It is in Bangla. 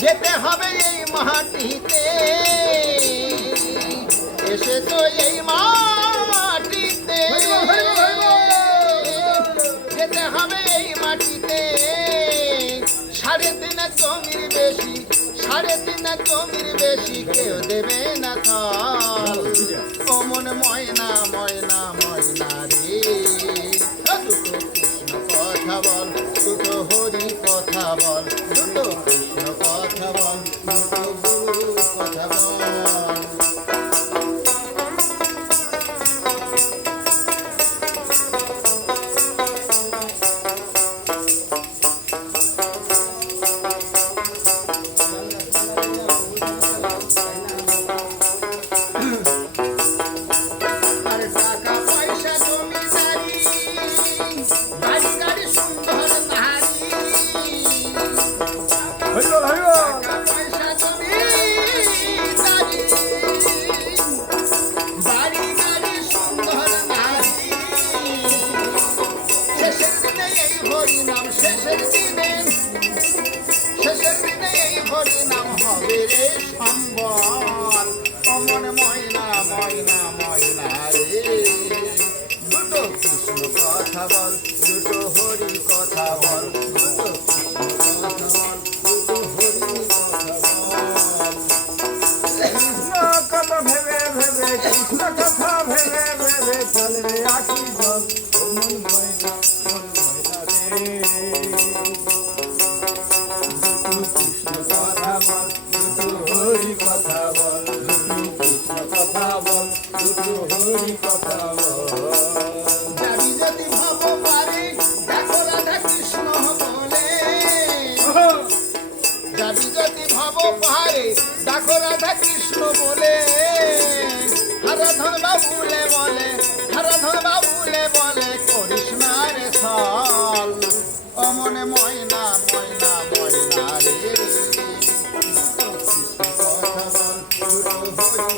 যেতে হবে এই মাটিতে, এসে তো এই মাটিতে, যেতে হবে এই মাটিতে। 3.5 জমির বেশি, 3.5 জমির বেশি কেউ দেবে না থল। অমন ময়না ময়না ময়না রে, দুটো কৃষ্ণ কথা বল, দুটো হরি কথা বল, দুটো কৃষ্ণ কথা বল, দুটো গুরু কথা বল। শেষের দিনে এই হরিনাম হবে রে সম্বল। অমন ময়না ময়না ময়না রে, দুটো কৃষ্ণ কথা বল, দুটো হরি কথা বল, দুটো কৃষ্ণ কথা বল, দুটো হরি কথা বল। কৃষ্ণ কথা ভেবে ভেবে, কৃষ্ণ কথা ভেবে ভেবে চলে রে আখি জল। মন ময়না রে, কৃষ্ণ কথা বল, দুটো হরি কথা বল, দুটো কৃষ্ণ কথা বল, দুটো হরি কথা বল। যাবি যদি ভাব পারে দেখো রাধা কৃষ্ণ বলে, যাবি যদি ভাব পারে দেখো রাধা কৃষ্ণ বলে। হরধন বাবুলে বলে, হরধন বাবুলে বলে করিস না রে ছল। অমন ময়না ময়না ময়না রে, দুটো কৃষ্ণ কথা বল, দুটো হরি